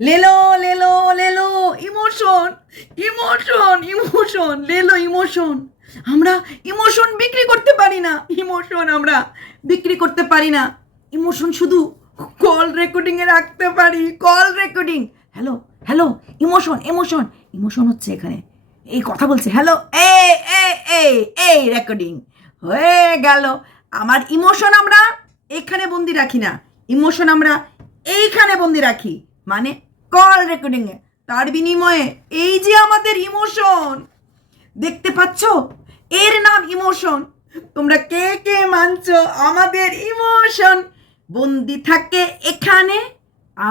লেলো লেলো লেলো emotion emotion emotion লেলো ইমোশন আমরা ইমোশন বিক্রি করতে পারি না। ইমোশন আমরা বিক্রি করতে পারি না। ইমোশন শুধু কল রেকর্ডিংয়ে রাখতে পারি। Call recording hello hello emotion emotion emotion হচ্ছে এখানে। এই কথা বলছে হ্যালো এ এ এ এই রেকর্ডিং হয়ে গেল। আমার ইমোশন আমরা এখানে বন্দি রাখি না। ইমোশন আমরা এইখানে বন্দি রাখি। মানে কল রেকর্ডিংয়ে তার বিনিময়ে এই যে আমাদের ইমোশন দেখতে পাচ্ছ? এর নাম ইমোশন তোমরা কে কে মানছো? আমাদের ইমোশন বন্দি থাকে এখানে,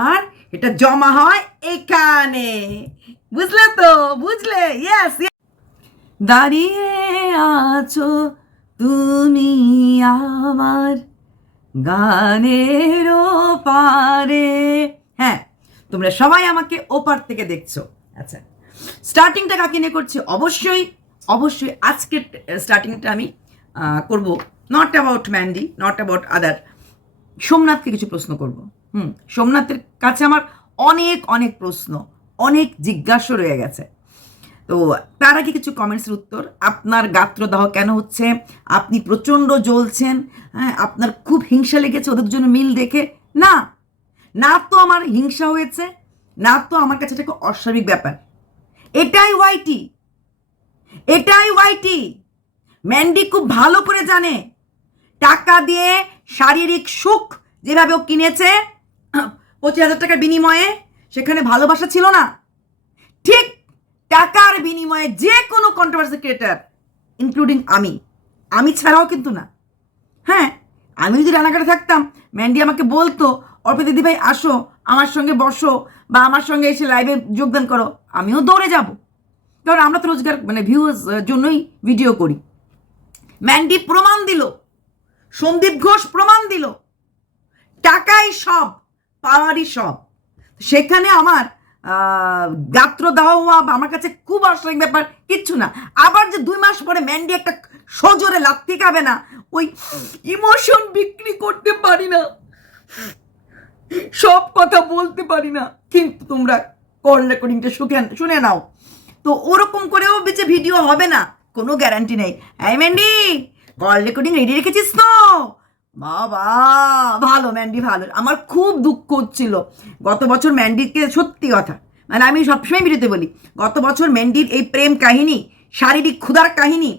আর এটা জমা হয় এখানে। বুঝলে তো? বুঝলে? ইয়েস দাঁড়িয়ে আছো তুমি আমার গানের পারে তোমরা সবাই আমাকে ওপার থেকে দেখছ। আচ্ছা স্টার্টিংটা কাকে নিয়ে করছি? অবশ্যই অবশ্যই আজকের স্টার্টিংটা আমি করব not about Mandy not about other সোমনাথকে কিছু প্রশ্ন করব। হুম, সোমনাথের কাছে আমার অনেক অনেক প্রশ্ন, অনেক জিজ্ঞাসা রয়ে গেছে। তো তার আগে কিছু কমেন্টসের উত্তর। আপনার গাত্রদাহ কেন হচ্ছে? আপনি প্রচণ্ড জ্বলছেন হ্যাঁ আপনার খুব হিংসা লেগেছে ওদের জন্য মিল দেখে। না না তো আমার হিংসা হয়েছে, না তো আমার কাছে এটা অস্বাভাবিক ব্যাপার। এটাই ওয়াইটি এটাই ওয়াইটি ম্যান্ডি খুব ভালো করে জানে। টাকা দিয়ে শারীরিক সুখ যেভাবে ও কিনেছে, পঁচিশ হাজার টাকার বিনিময়ে, সেখানে ভালোবাসা ছিল না। ঠিক টাকার বিনিময়ে যে কোনো কন্ট্রোভার্সি ক্রিয়েটার ইনক্লুডিং আমি। আমি ছাড়াও কিন্তু না। হ্যাঁ আমি যদি রানাঘাটে থাকতাম ম্যান্ডি আমাকে বলতো অর্পে দিদি ভাই আসো, আমার সঙ্গে বসো বা আমার সঙ্গে এসে লাইভে যোগদান করো। আমিও দৌড়ে যাব। কারণ আমরা তো রোজগার মানে ভিউজ জন্যই ভিডিও করি। ম্যান্ডি প্রমাণ দিল। সন্দীপ ঘোষ প্রমাণ দিল। টাকাই সব, পাওয়ারই সব। সেখানে আমার গাত্রদাহ হওয়া আমার কাছে খুব অস্বাভাবিক ব্যাপার, কিচ্ছু না। আবার যে দুই মাস পরে ম্যান্ডি একটা সজোরে লাত্তি খাবে না, ওই ইমোশন বিক্রি করতে পারি না। সব কথা বলতে পারি না, কিন্তু তোমরা কল রেকর্ডিংটা শুনে শুনে নাও। তো ওরকম করেও বেঁচে ভিডিও হবে না, কোনো গ্যারান্টি নেই। হ্যাঁ ম্যান্ডি কল রেকর্ডিং রেডি রেখেছিস তো? বাবা, ভালো ম্যান্ডি ভালো। আমার খুব দুঃখ হচ্ছিল। গত বছর ম্যান্ডিকে সত্যি কথা মানে আমি সবসময় ভিডিওতে বলি, গত বছর ম্যান্ডির এই প্রেম কাহিনী, শারীরিক ক্ষুধার কাহিনী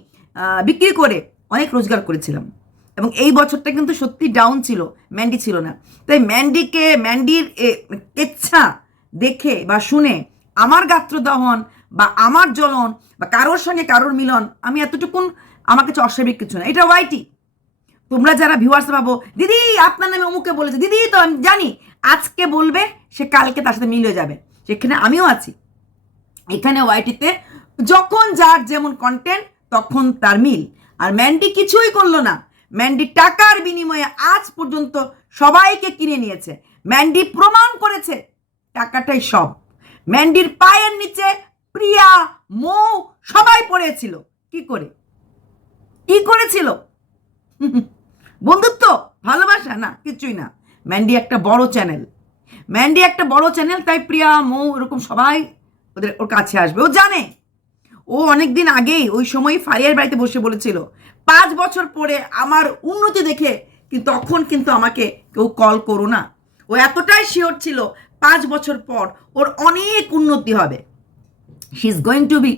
বিক্রি করে অনেক রোজগার করেছিলাম। এবং এই বছরটা কিন্তু সত্যি ডাউন ছিল ম্যান্ডি ছিল না। তাই ম্যান্ডিকে ম্যান্ডির কেচ্ছা দেখে বা শুনে আমার গাত্রদহন বা আমার জ্বলন বা কারোর সঙ্গে কারোর মিলন আমি এতটুকুন আমার কাছে অস্বাভাবিক কিছু না। এটা ওয়াইটি তোমরা যারা ভিউয়ার্স ভাবো দিদি, আপনার নামে অমুকে বলেছে, দিদি, তো আমি জানি, আজকে বলবে, সে কালকে তার সাথে মিল যাবে। সেখানে আমিও আছি। এখানে ওয়াইটিতে যখন যার যেমন কন্টেন্ট তখন তার মিল। আর ম্যান্ডি কিছুই করল না। ম্যান্ডি টাকার বিনিময়ে আজ পর্যন্ত সবাইকে কিনে নিয়েছে। ম্যান্ডি প্রমাণ করেছে টাকাটাই সব। ম্যান্ডির পায়ের নিচে প্রিয়া, মৌ সবাই পড়েছিল। কি করে? কি করেছিল? বন্ধুত্ব, ভালোবাসা? না, কিছুই না। ম্যান্ডি একটা বড় চ্যানেল। ম্যান্ডি একটা বড় চ্যানেল, তাই প্রিয়া, মৌ এরকম সবাই ওদের ওর কাছে আসবে। ও জানে। ও অনেক দিন আগেই ওই সময় ফারিয়ার বাড়িতে বসে বলেছিল পাঁচ বছর পরে আমার উন্নতি দেখে কিন্তু তখন কিন্তু আমাকে কেউ কল করো না। ও এতটাই শিওর ছিল পাঁচ বছর পর ওর অনেক উন্নতি হবে। She is going to be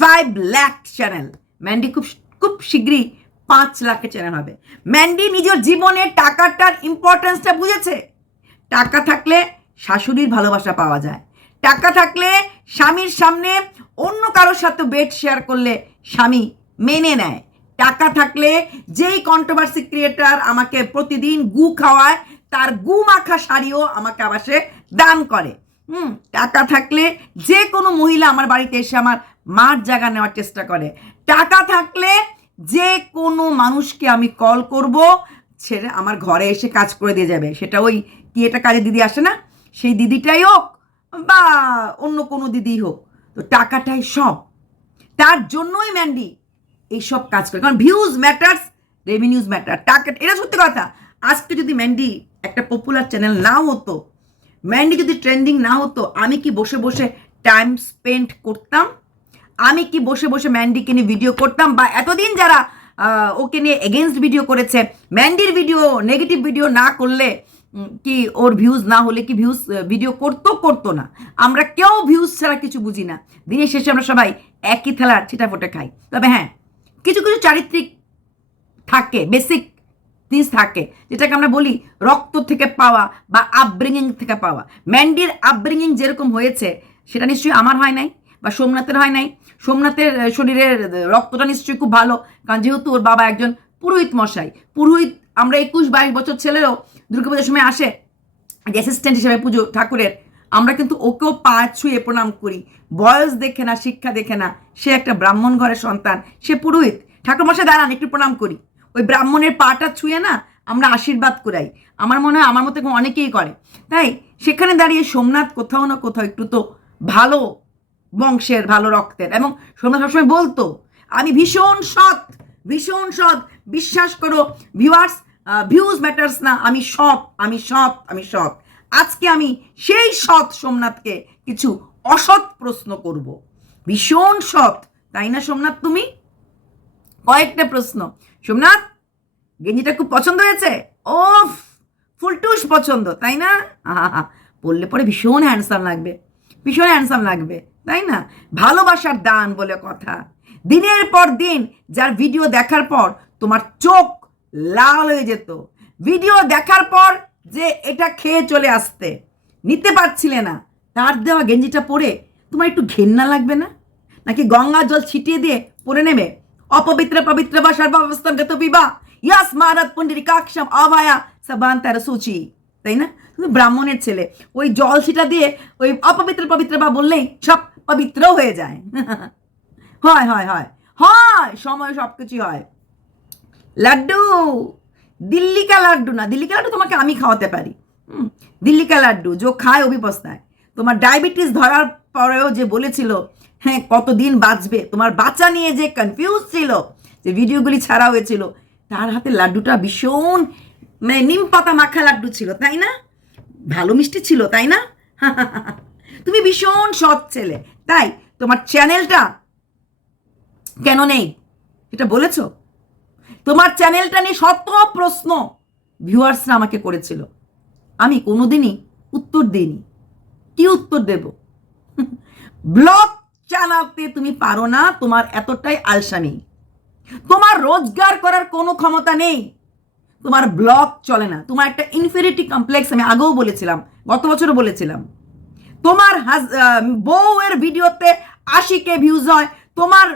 five lakh channel Mandy খুব খুব শীঘ্রই পাঁচ লাখের চ্যানেল হবে। ম্যান্ডি নিজের জীবনে টাকাটার ইম্পর্টেন্সটা বুঝেছে? টাকা থাকলে শাশুড়ির ভালোবাসা পাওয়া যায়। টাকা থাকলে স্বামীর সামনে অন্য কারোর সাথে বেড শেয়ার করলে স্বামী মেনে নেয়। টাকা থাকলে যেই কন্ট্রোভার্সি ক্রিয়েটার আমাকে প্রতিদিন গু খাওয়ায়, তার গু মাখা শাড়িও আমাকে আবার সে দান করে। হুম, টাকা থাকলে যে কোনো মহিলা আমার বাড়িতে এসে আমার মার জায়গা নেওয়ার চেষ্টা করে। টাকা থাকলে যে কোনো মানুষকে আমি কল করব ছেড়ে আমার ঘরে এসে কাজ করে দিয়ে যাবে। সেটা ওই কি এটা কাজে দিদি আসে না? সেই দিদিটাই হোক বা অন্য কোনো দিদি হোক। তো টাকাটাই সব। তার জন্যই ম্যান্ডি এইসব কাজ করে। কারণ ভিউজ ম্যাটার্স রেভিনিউজ ম্যাটার টাকা এটা সত্যি কথা। আজকে যদি ম্যান্ডি একটা পপুলার চ্যানেল না হতো ম্যান্ডি যদি ট্রেন্ডিং না হতো, আমি কি বসে বসে টাইম স্পেন্ড করতাম? আমি কি বসে বসে ম্যান্ডিকে নিয়ে ভিডিও করতাম? বা এতদিন যারা ওকে নিয়ে এগেনস্ট ভিডিও করেছে ম্যান্ডির ভিডিও নেগেটিভ ভিডিও না করলে কি ওর ভিউজ না হলে কি ভিউজ ভিডিও করতো করতো না? আমরা কেউ ভিউজ ছাড়া কিছু বুঝি না। দিনের শেষে আমরা সবাই একই থালার ছিটাফোটা খাই। তবে হ্যাঁ কিছু কিছু চারিত্রিক থাকে বেসিক জিনিস থাকে, যেটাকে আমরা বলি রক্ত থেকে পাওয়া বা আপব্রিঙ্গিং থেকে পাওয়া। ম্যান্ডির আপব্রিঙ্গিং যেরকম হয়েছে, সেটা নিশ্চয়ই আমার হয় নাই বা সোমনাথের হয় নাই। সোমনাথের শরীরের রক্তটা নিশ্চয়ই খুব ভালো, কারণ যেহেতু ওর বাবা একজন পুরোহিত মশাই, পুরোহিত আমরা একুশ বাইশ বছর ছেলেরও দুর্গাপূজার সময় আসে অ্যাসিস্ট্যান্ট হিসেবে পুজো ঠাকুরের। আমরা কিন্তু ওকেও পা ছুঁয়ে প্রণাম করি। বয়স দেখে না, শিক্ষা দেখে না। সে একটা ব্রাহ্মণ ঘরের সন্তান। সে পুরোহিত। ঠাকুরমশাই, দাঁড়ান, একটু প্রণাম করি। ওই ব্রাহ্মণের পাটা ছুঁয়ে না আমরা আশীর্বাদ করাই। আমার মনে হয়, আমার মতো অনেকেই করে। তাই সেখানে দাঁড়িয়ে সোমনাথ কোথাও না কোথাও একটু তো ভালো বংশের, ভালো রক্তের। এবং সোমনাথ সবসময় বলতো, আমি ভীষণ সৎ ভীষণ সৎ। বিশ্বাস করো ভিউয়ার্স ভিউজ ম্যাটার্স না। আমি সৎ আমি সৎ আমি সৎ। আজকে আমি সেই সৎ সোমনাথকে কিছু অসৎ প্রশ্ন করব। ভীষণ সৎ, তাই না সোমনাথ তুমি? কয়েকটা প্রশ্ন। সোমনাথ, গেঞ্জিটা খুব পছন্দ হয়েছে? ও ফুলটুস পছন্দ, তাই না? আহা পড়লে পরে ভীষণ হ্যান্ডসাম লাগবে, ভীষণ হ্যান্ডসাম লাগবে, তাই না? ভালোবাসার দান বলে কথা। দিনের পর দিন যার ভিডিও দেখার পর তোমার চোখ লাল হয়ে যেত। ভিডিও দেখার পর যে এটা খেয়ে চলে আসতে। নিতে পারছিলে না। তার দেওয়া গেঞ্জিটা পরে তোমার একটু ঘেন্না লাগবে না? নাকি গঙ্গা জল ছিটিয়ে দিয়ে পরে নেবে? অপবিত্র পবিত্র বা সর্বাবস্থান গত বিবা ইয়াস মারাত পুন্ডরিকাক্ষম অভায়া সাবান তার সূচি। তাই না? তুমি ব্রাহ্মণের ছেলে। ওই জল ছিটা দিয়ে ওই অপবিত্র পবিত্র বা বললেই সব পবিত্র হয়ে যায়। হয় হয় হয়। হয়, সময় সব কিছুই হয়। লাড্ডু! দিল্লি কা লাড্ডু না দিল্লিকা লাড্ডু তোমাকে আমি খাওয়াতে পারি। হুম, দিল্লি কা লাড্ডু যে খায় অভিপস্তায় তোমার ডায়াবেটিস ধরার পরেও যে বলেছিল হ্যাঁ কতদিন বাঁচবে? তোমার বাচ্চা নিয়ে যে কনফিউজ ছিল যে ভিডিওগুলি ছাড়া হয়েছিল তার হাতে লাড্ডুটা ভীষণ মানে নিম পাতা মাখা লাড্ডু ছিল তাই না? ভালো মিষ্টি ছিল তাই না? তুমি ভীষণ সৎ ছেলে। তাই তোমার চ্যানেলটা কেন নেই? এটা বলেছ? তোমার চ্যানেলটা নিয়ে শত প্রশ্ন ভিউয়ার্সরা আমাকে করেছিল। আমি কোনোদিনই উত্তর দিইনি। কি উত্তর দেব? ব্লগ চালাতে তুমি পারো না, তোমার এতটাই আলসামি। তোমার রোজগার করার কোনো ক্ষমতা নেই। তোমার ব্লগ চলে না। তোমার একটা ইনফিনিটি কমপ্লেক্স আমি আগেও বলেছিলাম, গত বছরও বলেছিলাম। তোমার হাজ- বউয়ের ভিডিওতে আশি কে ভিউজ হয় তোমার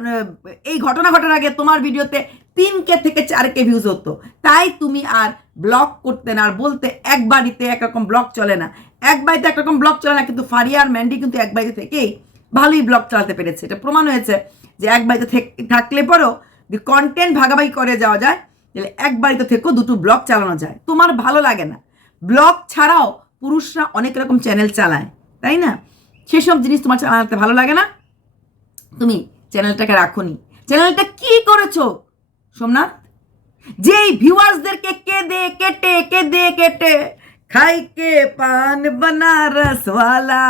এই ঘটনা ঘটার আগে তোমার ভিডিওতে তিন কে থেকে চার কে ভিউজ হতো। তাই তুমি আর ব্লগ করতে না, আর বলতে এক বাড়িতে একরকম ব্লগ চলে না। এক বাড়িতে একরকম ব্লগ চলে না, কিন্তু ফারিয়া আর ম্যান্ডি কিন্তু এক বাড়িতে থেকেই ভালোই ব্লগ চালাতে পেরেছে। এটা প্রমাণ হয়েছে যে এক বাড়িতে থেক- থাকলে পরেও কন্টেন্ট ভাগাভাগি করে যাওয়া যায়, তাহলে এক বাড়িতে থেকেও দুটো ব্লগ চালানো যায়। তোমার ভালো লাগে না। ব্লগ ছাড়াও পুরুষরা অনেক রকম চ্যানেল চালায়, তাই না? সেসব জিনিস তোমার চালাতে ভালো লাগে না? তুমি চ্যানেলটাকে রাখুনি। চ্যানেলটা কি করেছ, সোমনাথ? যেই ভিউয়ার্সদেরকে কেঁদে, কেটে কেঁদে, কেটে খাই কে পান বানারসওয়ালা?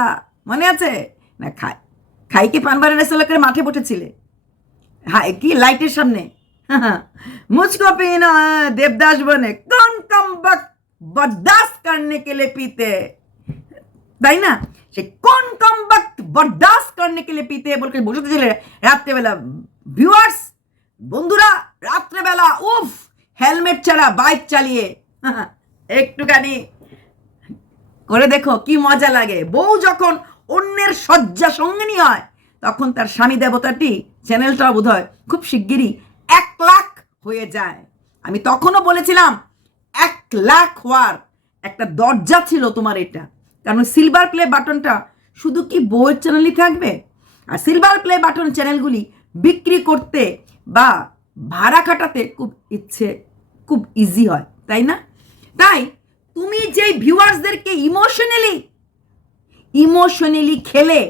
মনে আছে? না, খাই খাই কে পান বানারসওয়ালা করে মাঠে বসেছিলে? হাই কি লাইটের সামনে। মুঝকো পিনা দেবদাস বনে কোন কম বরদাস্ত করতে কে পিতে। তাই না? সে কোন কম করনে কে লিয়ে পিতে বলকে বসে ছিলে রাত্রেবেলা ভিউয়ার্স বন্ধুরা, রাত্রেবেলা, উফ হেলমেট ছাড়া বাইক চালিয়ে, একটুখানি করে দেখো কি মজা লাগে। বউ যখন অন্যের শয্যা সঙ্গিনী হয়, তখন তার স্বামী দেবতাটি চ্যানেলটা বোধ হয় খুব শিগগিরই এক লাখ হয়ে যায়। আমি তখনও বলেছিলাম, এক লাখ হওয়ার একটা দরজা ছিল তোমার এটা। কারণ সিলভার প্লে বাটনটা শুধু কি বইয়ের চ্যানেলই থাকবে? আর সিলভার প্লে বাটন চ্যানেলগুলি বিক্রি করতে বা ভাড়া খাটাতে খুব ইচ্ছে, খুব ইজি হয়, তাই না? তাই তুমি যে ভিউয়ার্সদেরকে ইমোশনালি ইমোশনালি খেলে,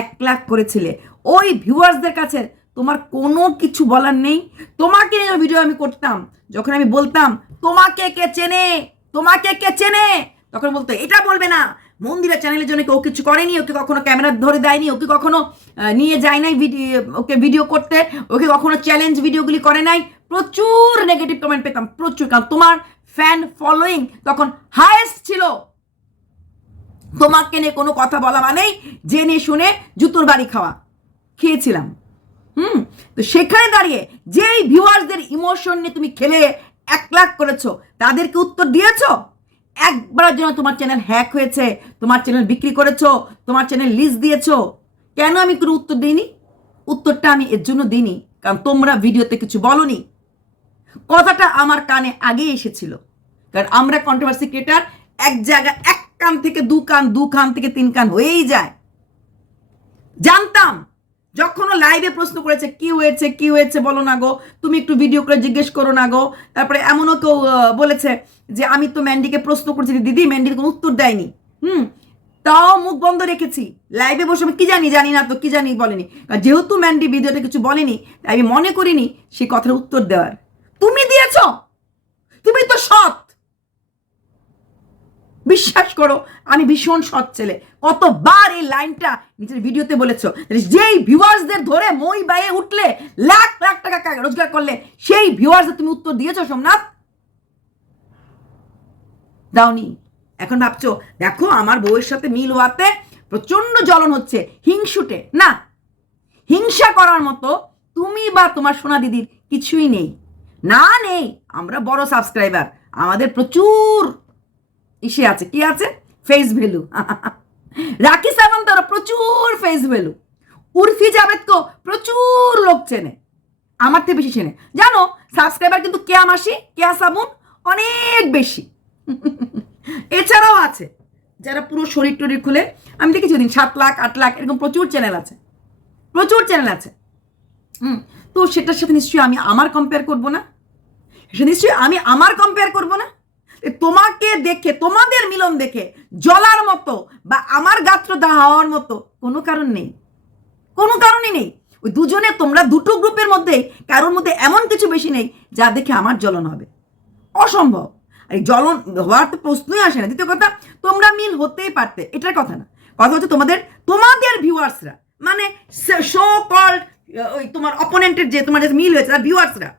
এক লাখ করেছিলে, ওই ভিউয়ার্সদের কাছে তোমার কোনো কিছু বলার নেই। তোমাকে নিয়ে ভিডিও আমি করতাম, যখন আমি বলতাম, তোমাকে কে চেনে? তোমাকে কে চেনে? তখন বলতো, এটা বলবে না মন্দিরের চ্যানেলের জন্য কেউ কিছু করেনি, ওকে কখনো ক্যামেরা ধরে দেয়নি, ওকে কখনো নিয়ে যায় নাই ওকে ভিডিও করতে, ওকে কখনো চ্যালেঞ্জ ভিডিওগুলি করে নাই। প্রচুর নেগেটিভ কমেন্ট পেতাম, প্রচুর, কারণ তোমার ফ্যান ফলোয়িং তখন হায়েস্ট ছিল। তোমাকে নিয়ে কোনো কথা বলা মানেই জেনে শুনে জুতোর বাড়ি খাওয়া, খেয়েছিলাম। হুম, তো সেখানে দাঁড়িয়ে যেই ভিউয়ার্সদের ইমোশন নিয়ে তুমি খেলে, এক লাখ করেছ, তাদেরকে উত্তর দিয়েছ? একবারের জন্য তোমার চ্যানেল হ্যাক হয়েছে, তোমার চ্যানেল বিক্রি করেছ, তোমার চ্যানেল লিস্ট দিয়েছ, কেন আমি কোনো উত্তর দিইনি? উত্তরটা আমি এর জন্য দিইনি, কারণ তোমরা ভিডিওতে কিছু বলনি। কথাটা আমার কানে আগেই এসেছিল, কারণ আমরা কন্ট্রোভার্সি ক্রিয়েটার এক জায়গায় এক কান থেকে দু কান দু কান থেকে তিন কান হয়েই যায়। জানতাম যখন লাইভে প্রশ্ন করেছে, কি হয়েছে? কি হয়েছে? বলো না গো। তুমি একটু ভিডিও করে জিজ্ঞেস করো না গো। তারপরে এমনও কেউ বলেছে যে, আমি তো ম্যান্ডিকে প্রশ্ন করছি দিদি, ম্যান্ডির কোনো উত্তর দেয়নি। হুম? তাও মুখ বন্ধ রেখেছি। লাইভে বসে আমি কি জানি? জানি না তো, কি জানি বলেনি। যেহেতু ম্যান্ডি ভিডিওতে কিছু বলেনি আমি মনে করিনি সেই কথার উত্তর দেওয়ার। তুমি দিয়েছ! তুমি তো সৎ! বিশ্বাস করো, আমি ভীষণ সৎ ছেলে। কতবার এই লাইনটা নিজের ভিডিওতে বলেছ যেই ভিউয়ার্সদের ধরে মই বাইয়ে উঠলে লাখ লাখ টাকা রোজগার করলে, সেই ভিউয়ার্সদের তুমি উত্তর দিয়েছ, সোমনাথ? দাওনি, এখন ভাবছ, দেখো আমার বউয়ের সাথে মিল হওয়াতে প্রচণ্ড জ্বলন হচ্ছে, হিংসুটে। না, হিংসা করার মতো তুমি বা তোমার সোনা দিদির কিছুই নেই। না নেই, আমরা বড় সাবস্ক্রাইবার আমাদের প্রচুর ইসে আছে। কি আছে? ফেস ভ্যালু রাখি সামন্তর প্রচুর ফেস ভ্যালু উর্ফি জাভেদকেও প্রচুর লোক চেনে। আমার থেকে বেশি চেনে। জানো সাবস্ক্রাইবার কিন্তু কেয়া মাসি, কেয়া সাবুন অনেক বেশি। এছাড়াও আছে, যারা পুরো শরীর টরীর খুলে, আমি দেখেছি ওদিন সাত লাখ, আট লাখ, এরকম প্রচুর চ্যানেল আছে। প্রচুর চ্যানেল আছে। হুম, তো সেটার সাথে নিশ্চয়ই আমি আমার কম্পেয়ার করব না? সে নিশ্চয়ই আমি আমার কম্পেয়ার করব না? তোমাকে দেখে, তোমাদের মিলন দেখে, জলার মতো বা আমার গাত্র দাহ হওয়ার মতো কোনো কারণ নেই। কোনো কারণই নেই। ওই দুজনে তোমরা দুটো গ্রুপের মধ্যে কারোর মধ্যে এমন কিছু বেশি নেই যা দেখে আমার জ্বলন হবে। অসম্ভব। আর জ্বলন হওয়ার তো প্রশ্নই আসে না। দ্বিতীয় কথা, তোমরা মিল হতেই পারতে। এটার কথা না। কথা হচ্ছে তোমাদের তোমাদের ভিউয়ার্সরা মানে শো কল্ড ওই তোমার অপোনেন্টের যে তোমার যে মিল হয়েছে, তার ভিউয়ার্সরা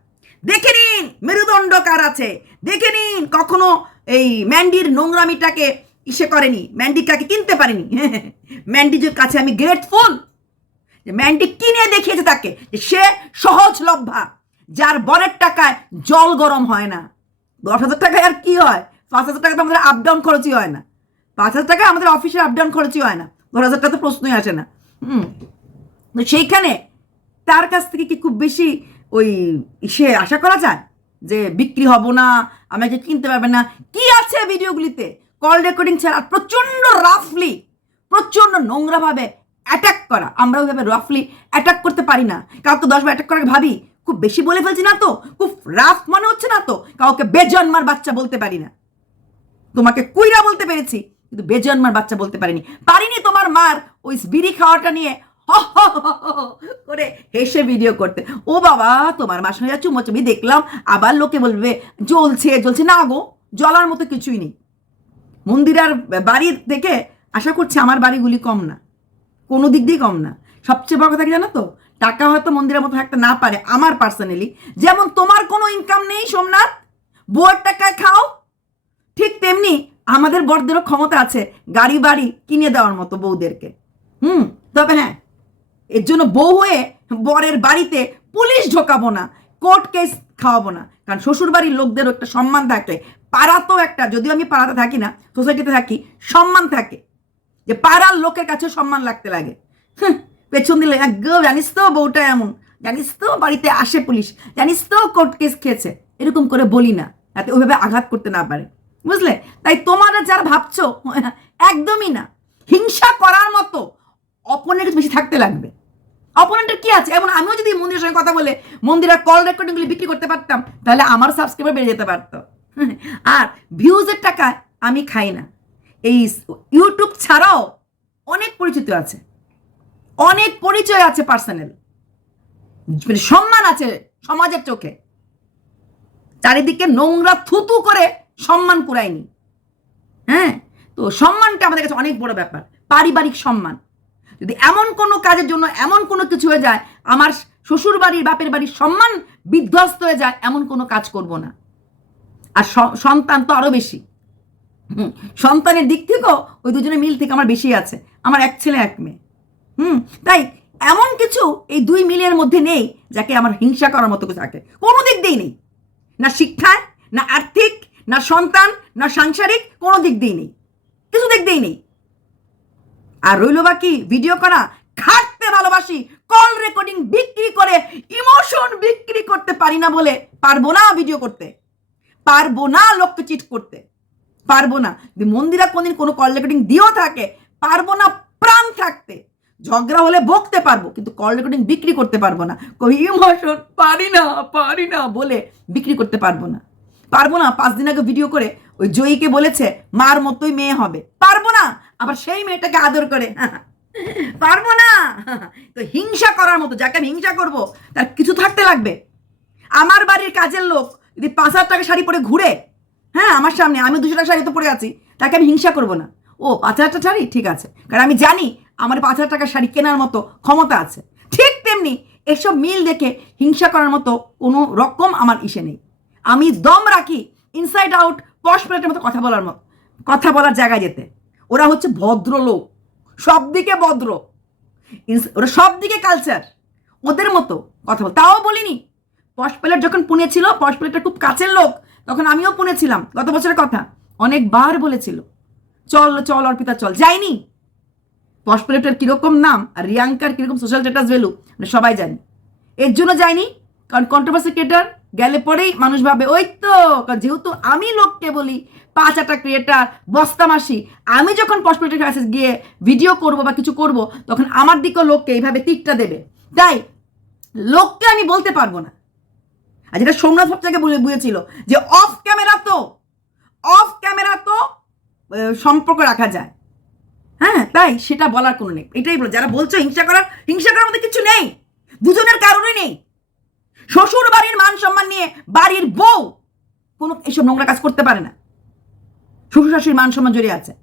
দেখে নিন মেরুদণ্ড কার আছে। দেখে নিন, কখনো এই ম্যান্ডির নোংরামিটাকে ইসে করেনি ম্যান্ডি কাকে কিনতে পারেনি। ম্যান্ডিজের কাছে আমি গ্রেটফুল। যে ম্যান্ডি কিনে দেখিয়েছে তাকে, যে সে সহজলভ্যা, যার বরের টাকায় জল গরম হয় না। দশ হাজার টাকায় আর কি হয়? পাঁচ হাজার টাকা তো আমাদের আপ ডাউন খরচই হয় না। পাঁচ হাজার টাকা আমাদের অফিসের আপ ডাউন খরচই হয় না। দশ হাজার টাকা তো প্রশ্নই আসে না। হুম। তো সেইখানে তার কাছ থেকে কি খুব বেশি ওই সে আশা করা যায় যে বিক্রি হব না, আমাকে কিনতে পারবে না? কি আছে ভিডিওগুলিতে? কল রেকর্ডিং ছাড়া প্রচণ্ড রাফলি, প্রচণ্ড নোংরাভাবে অ্যাটাক করা। আমরা ওইভাবে রাফলি অ্যাটাক করতে পারি না। কাউকে দশবার অ্যাটাক করার ভাবি, খুব বেশি বলে ফেলছি না তো? খুব রাফ মনে হচ্ছে না তো? কাউকে বেজন্মার বাচ্চা বলতে পারি না। তোমাকে কুইরা বলতে পেরেছি, কিন্তু বেজন্মার বাচ্চা বলতে পারিনি। পারিনি তোমার মার ওই বিড়ি খাওয়াটা নিয়ে করে হেসে ভিডিও করতে। ও বাবা, তোমার মার সঙ্গে চুমোচুমি দেখলাম, আবার লোকে বলবে, জ্বলছে জ্বলছে। না গো জলার মতো কিছুই নেই। মন্দিরার বাড়ি থেকে আশা করছি আমার বাড়িগুলি কম না। কোনো দিক দিয়ে কম না। সবচেয়ে বড় কথা কি জানো তো? টাকা হয়তো মন্দিরের মতো থাকতে না পারে আমার পার্সোনালি যেমন তোমার কোনো ইনকাম নেই সোমনাথ, বউয়ের টাকায় খাও। ঠিক তেমনি আমাদের বড়দেরও ক্ষমতা আছে গাড়ি বাড়ি কিনে দেওয়ার মতো বউদেরকে। হুম, তবে হ্যাঁ এর জন্য বউ হয়ে বরের বাড়িতে পুলিশ ঢোকাবো না, কোর্ট কেস খাওয়াবো না। কারণ শ্বশুর বাড়ির লোকদেরও একটা সম্মান থাকে। পাড়াতেও একটা, যদিও আমি পাড়াতে থাকি না, সোসাইটিতে থাকি, সম্মান থাকে। যে পাড়ার লোকের কাছে সম্মান লাগতে লাগে। পেছন দিলে গো, জানিস তো বউটা এমন, জানিস তো বাড়িতে আসে পুলিশ, জানিস তো কোর্ট কেস খেয়েছে। এরকম করে বলি না, যাতে ওইভাবে আঘাত করতে না পারে। বুঝলে? তাই তোমরা যারা ভাবছ, একদমই না। হিংসা করার মতো অপোনেন্ট বেশি থাকতে লাগবে। অপোনেন্টের কি আছে? এমন আমিও যদি মন্দিরের সঙ্গে কথা বলে মন্দিরের কল রেকর্ডিংগুলি বিক্রি করতে পারতাম, তাহলে আমার সাবস্ক্রাইবার বেড়ে যেতে পারতো। আর ভিউজের টাকা আমি খাই না। এই ইউটিউব ছাড়াও অনেক পরিচিত আছে। অনেক পরিচয় আছে পার্সোনাল মানে সম্মান আছে সমাজের চোখে। চারিদিকে নোংরা থুতু করে সম্মান কুড়ায়নি হ্যাঁ? তো সম্মানটা আমাদের কাছে অনেক বড় ব্যাপার। পারিবারিক সম্মান। এমন কোনো কাজের জন্য এমন কোনো কিছু হয়ে যায় আমার শ্বশুর বাড়ির বাপের বাড়ির সম্মান বিধ্বস্ত হয়ে যায় এমন কোনো কাজ করব না। আর সন্তান তো আরও বেশি। হুম, সন্তানের দিক থেকেও ওই দুজনের মিল থেকে আমার বেশি আছে। আমার এক ছেলে এক মেয়ে। হুম তাই এমন কিছু এই দুই মিলের মধ্যে নেই যাকে আমার হিংসা করার মতো কিছু থাকে। কোনো দিক দিয়েই নেই। না শিক্ষায় না আর্থিক না সন্তান না সাংসারিক কোনো দিক দিয়েই নেই। কিছু দিক দিয়েই নেই। আর রইল বাকি ভিডিও করা। খাটতে ভালোবাসি কল রেকর্ডিং বিক্রি করে ইমোশন বিক্রি করতে পারি না বলে পারব না ভিডিও করতে। পারব না লোককে চিট করতে। পারব না। মন্দিরা কোনদিন কোনো কল রেকর্ডিং দিয়েও থাকে, পারব না প্রাণ থাকতে। ঝগড়া হলে বকতে পারব, কিন্তু কল রেকর্ডিং বিক্রি করতে পারব না। কই ইমোশন পারি না পারি না বলে বিক্রি করতে পারব না। পারব না। পাঁচ দিন আগে ভিডিও করে ওই জয়ীকে বলেছে, মার মতোই মেয়ে হবে। পারব না। আবার সেই মেয়েটাকে আদর করে। পারব না। তো হিংসা করার মতো, যাকে আমি হিংসা করব, তার কিছু থাকতে লাগবে। আমার বাড়ির কাজের লোক যদি পাঁচ হাজার টাকা শাড়ি পরে ঘুরে হ্যাঁ আমার সামনে আমি দুশো টাকা শাড়ি তো পরে আছি, তাকে আমি হিংসা করব না। ও, পাঁচ হাজার টাকা শাড়ি? ঠিক আছে। কারণ আমি জানি আমার পাঁচ হাজার টাকা শাড়ি কেনার মতো ক্ষমতা আছে। ঠিক তেমনি এসব মিল দেখে হিংসা করার মতো কোনো রকম আমার ইসে নেই। আমি দম রাখি ইনসাইড আউট পশ প্লেটের মতো কথা বলার মতো কথা বলার জায়গায় যেতে। ওরা হচ্ছে ভদ্রলোক। সব দিকে ভদ্র। ওরা সব দিকে কালচার ওদের মতো কথা বল। তাও বলিনি। পশ প্লেট যখন পুনে ছিল, পশ প্লেটের খুব কাছের লোক, তখন আমিও পুনে ছিলাম, গত বছরের কথা। অনেকবার বলেছিল, চল চল অর্পিতা, চল। যাইনি। পশ প্লেটের কীরকম নাম আর রিয়াঙ্কার কীরকম সোশ্যাল স্ট্যাটাস ভ্যালু সবাই জানি। এর জন্য যাইনি, কারণ কন্ট্রোভার্সি ক্রিয়েটার গেলে পরেই মানুষ ভাবে, ওই তো, যেহেতু আমি লোককে বলি, পাঁচ আটা ক্রিয়েটার বস্তা মাসি, আমি যখন পসপেটিভ ক্রাইসিস গিয়ে ভিডিও করব বা কিছু করব, তখন আমার দিকেও লোককে এইভাবে টিকটা দেবে। তাই, লোককে আমি বলতে পারব না। আর যেটা সোমনাথ ভট্টাচার্য বলে বুঝেছিল যে অফ ক্যামেরা তো অফ ক্যামেরা তো সম্পর্ক রাখা যায়। হ্যাঁ তাই সেটা বলার কোনো নেই। এটাই বলো, যারা বলছো হিংসা করার হিংসা করার মধ্যে কিছু নেই। দুজনের কারণে নেই। শ্বশুর বাড়ির মান সম্মান নিয়ে বাড়ির বউ কোনো এসব নোংরা কাজ করতে পারে না। শ্বশুর শাশুড়ির মান সম্মান জড়িয়ে আছে।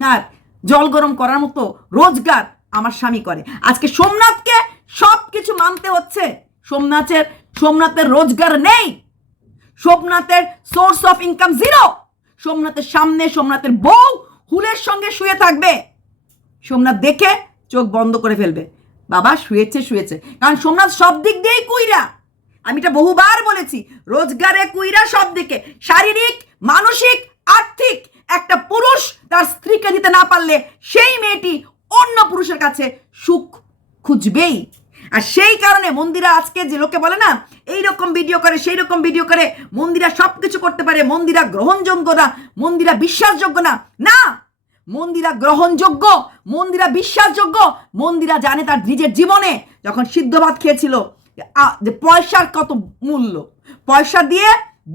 আর জল গরম করার মতো রোজগার আমার স্বামী করে। আজকে সোমনাথকে সব কিছু মানতে হচ্ছে। সোমনাথের সোমনাথের রোজগার নেই। সোমনাথের সোর্স অফ ইনকাম জিরো সোমনাথের সামনে সোমনাথের বউ হুলের সঙ্গে শুয়ে থাকবে। সোমনাথ দেখে চোখ বন্ধ করে ফেলবে। বাবা শুয়েছে শুয়েছে। কারণ সোমনাথ সব দিক দিয়েই কুইরা। আমি এটা বহুবার বলেছি, রোজগারে কুইরা সব দিকে শারীরিক, মানসিক, আর্থিক, একটা পুরুষ তার স্ত্রীকে দিতে না পারলে সেই মেয়েটি অন্য পুরুষের কাছে সুখ খুঁজবেই। আর সেই কারণে মন্দিরা আজকে যে লোকে বলে না এই রকম ভিডিও করে সেই রকম ভিডিও করে, মন্দিরা সব কিছু করতে পারে, মন্দিরা গ্রহণযোগ্য না, মন্দিরা বিশ্বাসযোগ্য না না! মন্দিরা গ্রহণযোগ্য, মন্দিরা বিশ্বাসযোগ্য, মন্দিরা জানে তার নিজের জীবনে, যখন সিদ্ধ ভাত খেয়েছিল যে পয়সার কত মূল্য? পয়সা দিয়ে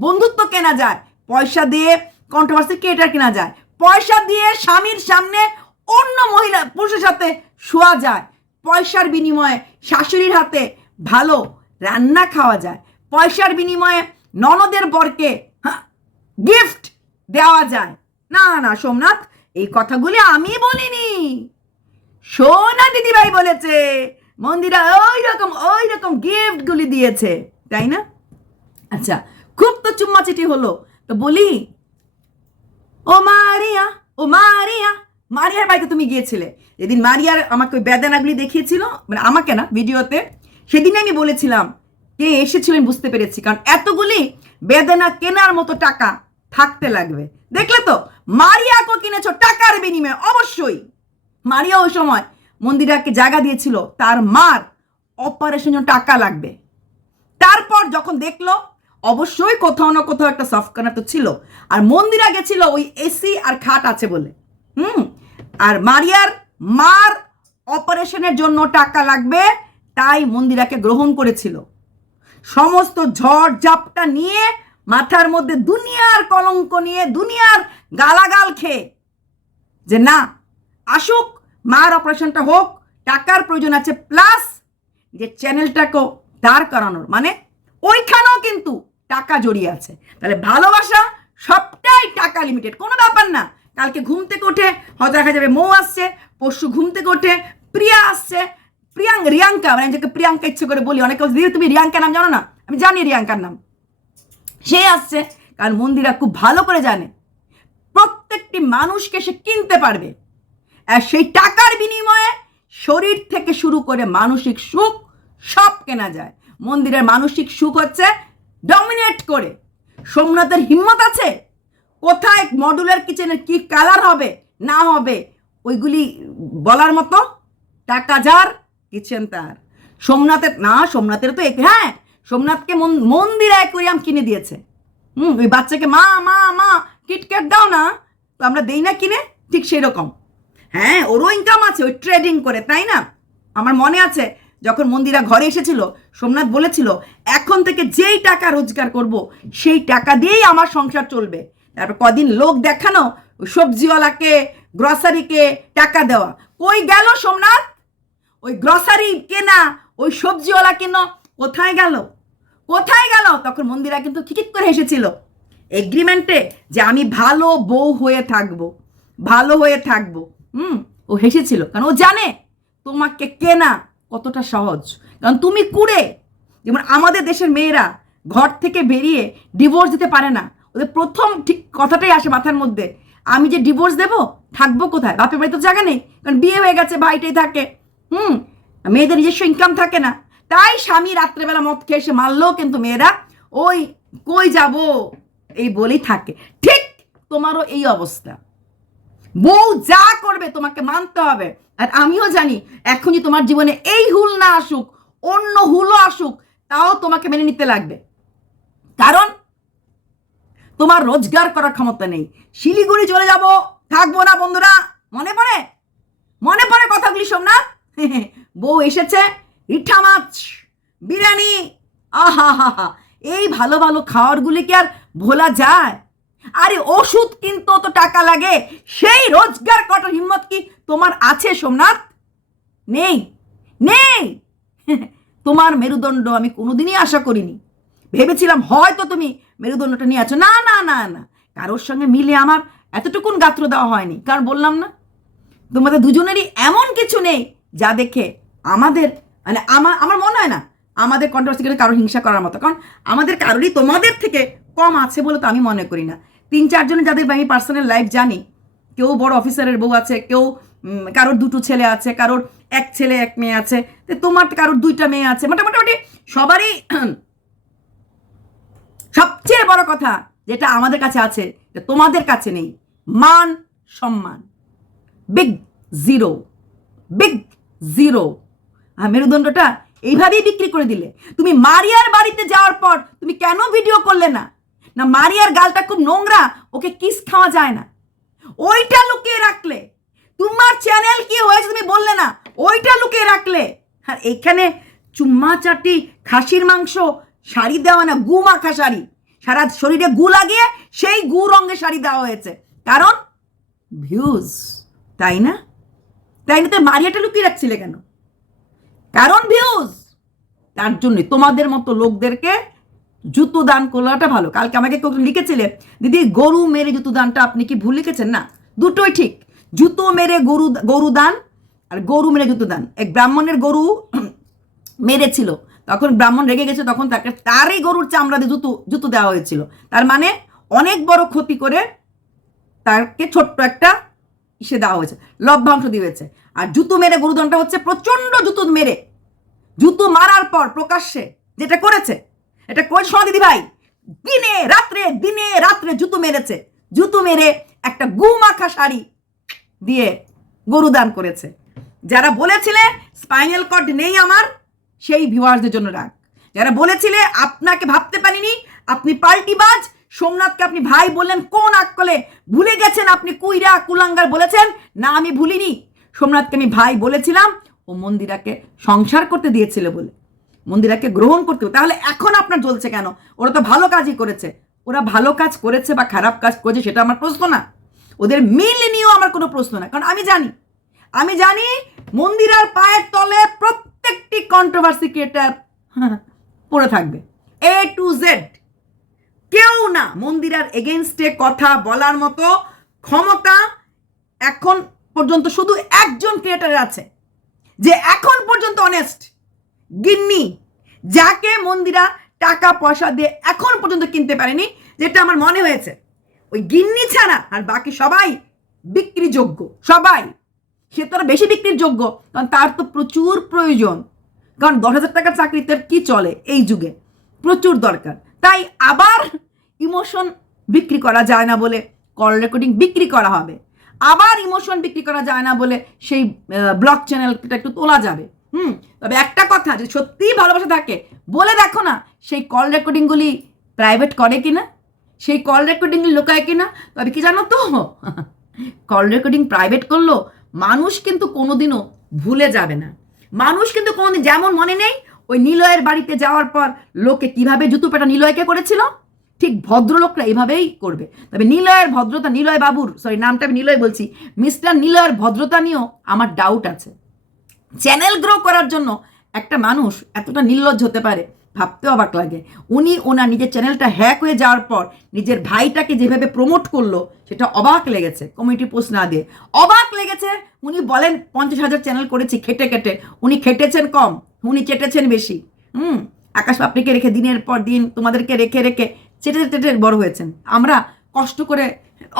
বন্ধুত্ব কেনা যায়, পয়সা দিয়ে কন্ট্রোভার্সি ক্রিয়েটার কেনা যায়, পয়সা দিয়ে স্বামীর সামনে অন্য মহিলা পুরুষের সাথে শোয়া যায়, পয়সার বিনিময়ে শাশুড়ির হাতে ভালো রান্না খাওয়া যায়, পয়সার বিনিময়ে ননদের বরকে গিফট দেওয়া যায়। না না, সোমনাথ, এই কথাগুলি আমি বলিনি। সোনা দিদিভাই বলেছে মন্দিরা ওই রকম ওই রকম গিফটগুলি দিয়েছে, তাই না? আচ্ছা খুব তো চুম্মাচিটি হলো। তো বলি, ও মারিয়া ও মারিয়া, মারিয়ার বাড়িতে তুমি গিয়েছিলে। যেদিন মারিয়ার আমাকে ওই বেদানাগুলি দেখিয়েছিল মানে আমাকে না, ভিডিওতে সেদিনে আমি বলেছিলাম, কে এসেছিলেন বুঝতে পেরেছি, কারণ এতগুলি বেদানা কেনার মতো টাকা থাকতে লাগবে। দেখলে তো মারিয়াকে কিনেছো টাকার বিনিময়ে, অবশ্যই। মারিয়া ওই সময় মন্দিরাকে জায়গা দিয়েছিল, তার মার অপারেশনের টাকা লাগবে। তারপর যখন দেখল, অবশ্যই কোথাও না কোথাও একটা সফট তো ছিল। আর মন্দিরা গেছিল ওই এসি আর খাট আছে বলে। হুম? আর মারিয়ার মার অপারেশনের জন্য টাকা লাগবে, তাই মন্দিরাকে গ্রহণ করেছিল। সমস্ত ঝড় ঝাপটা নিয়ে মাথার মধ্যে দুনিয়ার কলঙ্ক নিয়ে দুনিয়ার গালাগাল খেয়ে যে না, আসুক মার অপারেশনটা হোক, টাকার প্রয়োজন আছে প্লাস যে চ্যানেলটাকেও দাঁড় করানোর মানে ওইখানেও কিন্তু টাকা জড়িয়ে আছে। তাহলে ভালোবাসা সবটাই টাকা লিমিটেড কোনো ব্যাপার না। কালকে ঘুম থেকে ওঠে হয়তো দেখা যাবে মৌ আসছে, পরশু ঘুম থেকে ওঠে প্রিয়া আসছে। প্রিয়াঙ্ক রিয়াঙ্কা মানে যাকে প্রিয়াঙ্কা ইচ্ছে করে বলি, অনেকে দিদি, তুমি রিয়াঙ্কার নাম জানো না? আমি জানি রিয়াঙ্কার নাম। সে আসছে, কারণ মন্দিরা খুব ভালো করে জানে। প্রত্যেকটি মানুষকে সে কিনতে পারবে। সেই টাকার বিনিময়ে শরীর থেকে শুরু করে মানসিক সুখ সব কেনা যায়। মন্দিরের মানসিক সুখ হচ্ছে ডমিনেট করে। সোমনাথের হিম্মত আছে? কোথায় মডুলার কিচেনের কি কালার হবে, না হবে, ওইগুলি বলার মতো? টাকা যার, কিচেন তার। সোমনাথের, না, সোমনাথের তো এক হ্যাঁ সোমনাথকে মন- মন্দির অ্যাকোরিয়াম কিনে দিয়েছে। হুম, ওই বাচ্চাকে, মা মা মা কিটক্যাট দাও না। তো আমরা দেই না কিনে? ঠিক সেই রকম। হ্যাঁ ওরও ইনকাম আছে, ওই ট্রেডিং করে, তাই না? আমার মনে আছে, যখন মন্দিরা ঘরে এসেছিল, সোমনাথ বলেছিল, এখন থেকে যেই টাকা রোজগার করব, সেই টাকা দিয়েই আমার সংসার চলবে। তারপর কদিন লোক দেখানো সবজিওয়ালাকে গ্রসারিকে টাকা দেওয়া। কই গেল সোমনাথ? ওই গ্রসারি কেনা, ওই সবজিওয়ালা কেন, কোথায় গেল? কোথায় গেল? তখন মন্দিরা কিন্তু খিকিক করে হেসেছিল এগ্রিমেন্টে যে আমি ভালো বউ হয়ে থাকব, ভালো হয়ে থাকব। হুম, ও হেসেছিল। কারণ ও জানে তোমাকে কেনা কতটা সহজ। কারণ তুমি কুড়ে। যেমন আমাদের দেশের মেয়েরা ঘর থেকে বেরিয়ে ডিভোর্স দিতে পারে না। ওদের প্রথম ঠিক কথাটাই আসে মাথার মধ্যে, আমি যে ডিভোর্স দেব, থাকব কোথায়? বাপের বাড়ি তো জায়গা নেই। কারণ বিয়ে হয়ে গেছে, ভাইটাই থাকে। হুম, মেয়েদের নিজস্ব ইনকাম থাকে না। তাই স্বামী রাত্রেবেলা মদ খেয়ে এসে মারলেও কিন্তু মেয়েরা, ওই কই যাব? এই বলেই থাকে। ঠিক তোমারও এই অবস্থা। বউ যা করবে তোমাকে মানতে হবে। আর আমিও জানি, এখনই তোমার জীবনে এই হুল না আসুক, অন্য হুলও আসুক, তাও তোমাকে মেনে নিতে লাগবে। কারণ তোমার রোজগার করার ক্ষমতা নেই। শিলিগুড়ি চলে যাব, থাকব না বন্ধুরা, মনে পড়ে? মনে পড়ে কথাগুলি সোমনাথ বউ এসেছে রিঠা মাছ, বিরিয়ানি আহা হা হা এই ভালো ভালো খাবারগুলি কি আর ভোলা যায়? আরে ওষুধ কিনতে তো টাকা লাগে। সেই রোজগার করার হিম্মত কি তোমার আছে সোমনাথ? নেই নেই। তোমার মেরুদণ্ড আমি কোনোদিনই আশা করিনি। ভেবেছিলাম হয়তো তুমি মেরুদণ্ডটা নিয়ে আছো। না না না না। কারোর সঙ্গে মিলে আমার এতটুকুন গাত্র দেওয়া হয়নি। কারণ বললাম না, তোমাদের দুজনেরই এমন কিছু নেই যা দেখে আমাদের মানে আমার আমার মনে হয় না আমাদের কন্ট্রোভার্সি করে হিংসা করার মতো। কারণ আমাদের কারোরই তোমাদের থেকে কম আছে বলে তো আমি মনে করি না। তিন চারজনের যাদের আমি পার্সোনাল লাইফ জানি, কেউ বড় অফিসারের বউ আছে, কেউ কারোর দুটো ছেলে আছে, কারোর এক ছেলে, এক মেয়ে আছে তোমার, কারোর দুইটা মেয়ে আছে। মোটামুটি সবারই সবচেয়ে বড় কথা যেটা আমাদের কাছে আছে তোমাদের কাছে নেই। মান, সম্মান। বিগ জিরো বিগ জিরো আর মেরুদণ্ডটা এইভাবেই বিক্রি করে দিলে। তুমি মারিয়ার বাড়িতে যাওয়ার পর তুমি কেন ভিডিও করলে না? না, মারিয়ার গালটা খুব নোংরা, ওকে কিস খাওয়া যায় না। ওইটা লুকিয়ে রাখলে, তোমার চ্যানেল কি হয়েছে তুমি বললে না, ওইটা লুকিয়ে রাখলে। আর এখানে চুম্মা চাটি, খাসির মাংস, শাড়ি দেওয়া না, গু মাখা শাড়ি। সারা শরীরে গু লাগিয়ে সেই গু রঙের শাড়ি দেওয়া হয়েছে। কারণ ভিউজ তাই না? তাই না তো মারিয়াটা লুকিয়ে রাখছিলে কেন? কারণ ভিউজ তার জন্য তোমাদের মতো লোকদেরকে জুতো দান করলাটা ভালো। কালকে আমাকে কেউ লিখেছিলে, দিদি, গরু মেরে জুতো দানটা আপনি কি ভুল লিখেছেন? না, দুটোই ঠিক। জুতো মেরে গরু গরু দান আর গরু মেরে জুতো দান এক ব্রাহ্মণের গরু মেরেছিল। তখন ব্রাহ্মণ রেগে গেছে, তখন তাকে তারই গরুর চামড়া দিয়ে জুতো জুতো দেওয়া হয়েছিল। তার মানে অনেক বড় ক্ষতি করে তাকে ছোট্ট একটা ইসে দেওয়া হয়েছে, লভ্যাংশ দিয়ে হয়েছে। আর জুতো মেরে গরুদনটা হচ্ছে প্রচণ্ড জুতো মেরে। জুতো মারার পর প্রকাশ্যে যেটা করেছে এটা করেছে সোনা দিদি ভাই দিনে রাত্রে দিনে রাত্রে জুতো মেরেছে। জুতো মেরে একটা গু মাখা শাড়ি দিয়ে গরু দান করেছে। যারা বলেছিলে স্পাইনাল কর্ড নেই আমার, সেই ভিউয়ার্সদের জন্য রাগ। যারা বলেছিলে, আপনাকে ভাবতে পারিনি, আপনি পাল্টিবাজ, সোমনাথকে আপনি ভাই বললেন, কোন আকলে ভুলে গেছেন আপনি, কুইরা, কুলাঙ্গার বলেছেন? না, আমি ভুলিনি। সোমনাথকে আমি ভাই বলেছিলাম, ও মন্দিরাকে সংসার করতে দিয়েছিল বলে। মন্দিরাকে গ্রহণ করতে হবে। তাহলে এখন আপনার জ্বলছে কেন? ওরা তো ভালো কাজই করেছে। ওরা ভালো কাজ করেছে বা খারাপ কাজ করেছে সেটা আমার প্রশ্ন না। ওদের মিল নিয়েও আমার কোনো প্রশ্ন না। কারণ আমি জানি আমি জানি মন্দিরার পায়ের তলে প্রত্যেকটি কন্ট্রোভার্সি ক্রিয়েটার পড়ে থাকবে। এ টু জেড কেউ না মন্দিরার এগেনস্টে কথা বলার মতো ক্ষমতা এখন পর্যন্ত শুধু একজন ক্রিয়েটার আছে। যে এখন পর্যন্ত অনেস্ট গিন্নি, যাকে মন্দিরা টাকা পয়সা দিয়ে এখন পর্যন্ত কিনতে পারেনি, যেটা আমার মনে হয়েছে, ওই গিন্নি ছাড়া আর বাকি সবাই বিক্রিযোগ্য, সবাই। সে তো বেশি বিক্রির যোগ্য কারণ তার তো প্রচুর প্রয়োজন। কারণ দশ হাজার টাকার চাকরিতে আর কি চলে এই যুগে? প্রচুর দরকার। তাই আবার ইমোশন বিক্রি করা যায় না বলে কল রেকর্ডিং বিক্রি করা হবে। আবার ইমোশন বিক্রি করা যায় না বলে সেই ব্লগ চ্যানেলটা একটু তোলা যাবে। হুম, তবে একটা কথা যদি সত্যিই ভালোবাসা থাকে, বলে দেখো না সেই কল রেকর্ডিংগুলি প্রাইভেট করে কি না সেই কল রেকর্ডিংগুলি লোকায় কি না তবে কি জানো তো? কল রেকর্ডিং প্রাইভেট করল, মানুষ কিন্তু কোনোদিনও ভুলে যাবে না। মানুষ কিন্তু কোনোদিন, যেমন মনে নেই, ওই নিলয়ের বাড়িতে যাওয়ার পর লোকে কীভাবে জুতো পেটা নিলয়কে করেছিল? ঠিক ভদ্রলোকরা এভাবেই করবে। তবে নিলয়ের ভদ্রতা, নিলয় বাবুর সরি নামটা আমি নিলয় বলছি, মিস্টার নিলয়ের ভদ্রতা নিয়েও আমার ডাউট আছে। চ্যানেল গ্রো করার জন্য একটা মানুষ এতটা নির্লজ্জ হতে পারে ভাবতে অবাক লাগে। উনি ওনার নিজের চ্যানেলটা হ্যাক হয়ে যাওয়ার পর নিজের ভাইটাকে যেভাবে প্রমোট করল, সেটা অবাক লেগেছে কমিউনিটি পোস্ট না দিয়ে। অবাক লেগেছে, উনি বলেন পঞ্চাশ হাজার চ্যানেল করেছি, খেটে খেটে। উনি খেটেছেন কম, উনি চেটেছেন বেশি। হুম, আকাশ পাপড়িকে রেখে দিনের পর দিন তোমাদেরকে রেখে রেখে চেটে চেটে বড় হয়েছেন। আমরা কষ্ট করে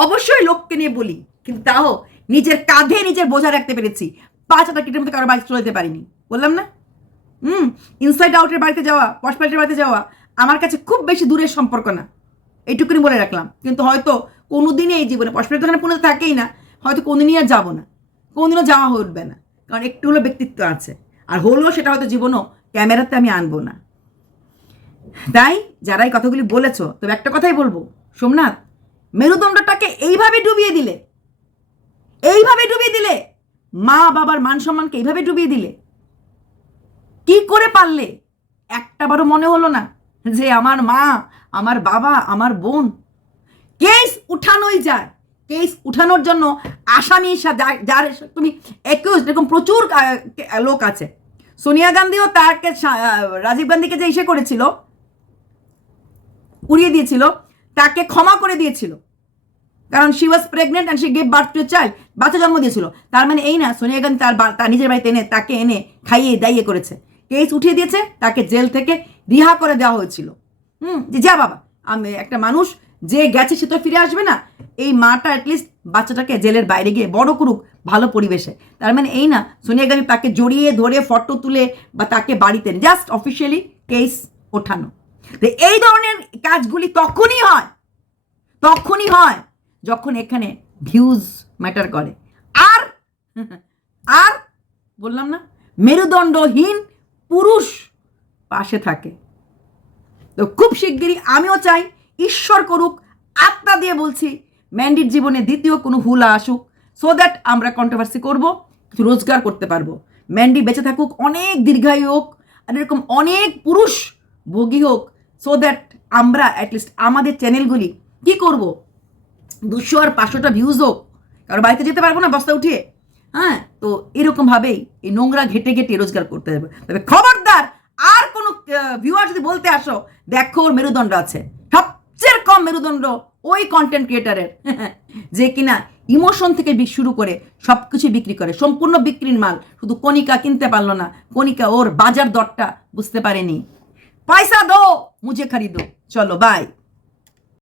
অবশ্যই লোককে নিয়ে বলি, কিন্তু তাও নিজের কাঁধে নিজের বোঝা রাখতে পেরেছি। পাঁচ হাজার কিটের মধ্যে কারও বাইক চলে যেতে পারিনি। বললাম না? হুম ইনসাইড আউটের বাড়িতে যাওয়া পশপাল্টের বাড়িতে যাওয়া, আমার কাছে খুব বেশি দূরের সম্পর্ক না। এইটুকুনি বলে রাখলাম। কিন্তু হয়তো কোনোদিনই এই জীবনে পশপাল্টের দোকানে পুনে থাকেই না, হয়তো কোনোদিনই আর যাব না। কোনোদিনও যাওয়া হয়ে উঠবে না। কারণ একটু হলো ব্যক্তিত্ব আছে। আর হলেও সেটা হয়তো জীবনও ক্যামেরাতে আমি আনব না। তাই যারা এই কথাগুলি বলেছ, তবে একটা কথাই বলব, সোমনাথ, মেরুদণ্ডটাকে এইভাবে ডুবিয়ে দিলে, এইভাবে ডুবিয়ে দিলে মা বাবার মান সম্মানকে এইভাবে ডুবিয়ে দিলে? কি করে পারলে? একটা বারও মনে হলো না যে আমার মা, আমার বাবা, আমার বোন। কেস উঠানোই যায়। কেস উঠানোর জন্য আসামি যার তুমি একুশ এরকম প্রচুর লোক আছে। সোনিয়া গান্ধীও তাকে রাজীব গান্ধীকে যে ইসে করেছিল, উড়িয়ে দিয়েছিল, তাকে ক্ষমা করে দিয়েছিল। কারণ she was pregnant and she gave birth to child বাচ্চা জন্ম দিয়েছিল। তার মানে এই না, সোনিয়া গান্ধী তার তার নিজের বাড়িতে এনে, তাকে এনে খাইয়ে দাইয়ে করেছে। কেস উঠিয়ে দিয়েছে, তাকে জেল থেকে রিহা করে দেওয়া হয়েছিল। হুম, যে যা বাবা, আমি একটা মানুষ, যে গেছে সে তো ফিরে আসবে না। এই মাটা অ্যাটলিস্ট বাচ্চাটাকে জেলের বাইরে গিয়ে বড় করুক, ভালো পরিবেশে। তার মানে এই না, সোনিয়া গান্ধী তাকে জড়িয়ে ধরে ফটো তুলে বা তাকে বাড়িতে জাস্ট অফিসিয়ালি কেস ওঠানো। এই ধরনের কাজগুলি তখনই হয় তখনই হয়। যখন এখানে ভিউজ ম্যাটার করে। আর আর বললাম না, মেরুদণ্ডহীন পুরুষ পাশে থাকে। তো খুব শিগগিরই আমিও চাই, ঈশ্বর করুক, আত্মা দিয়ে বলছি, ম্যান্ডির জীবনে দ্বিতীয় কোনো হুলা আসুক সো দ্যাট আমরা কন্ট্রোভার্সি করব, কিছু রোজগার করতে পারব। ম্যান্ডি বেঁচে থাকুক, অনেক দীর্ঘায়ু হোক, আর এরকম অনেক পুরুষ ভোগী হোক সো দ্যাট আমরা অ্যাটলিস্ট আমাদের চ্যানেলগুলি কি করব? দুশো আর পাঁচশোটা ভিউজ হোক কারণ বাড়িতে যেতে পারব না বস্তা উঠিয়ে। হ্যাঁ তো এরকমভাবেই এই নোংরা ঘেটে ঘেটে রোজগার করতে হবে। তবে খবরদার, আর কোনো ভিউয়ার যদি বলতে আসো, দেখো ওর মেরুদণ্ড আছে। সবচেয়ে কম মেরুদণ্ড ওই কন্টেন্ট ক্রিয়েটারের যে কিনা ইমোশন থেকে শুরু করে সব কিছু বিক্রি করে। সম্পূর্ণ বিক্রির মাল। শুধু কণিকা কিনতে পারল না। কণিকা ওর বাজার দরটা বুঝতে পারেনি। পয়সা দো মুঝে খরিদো। চলো বাই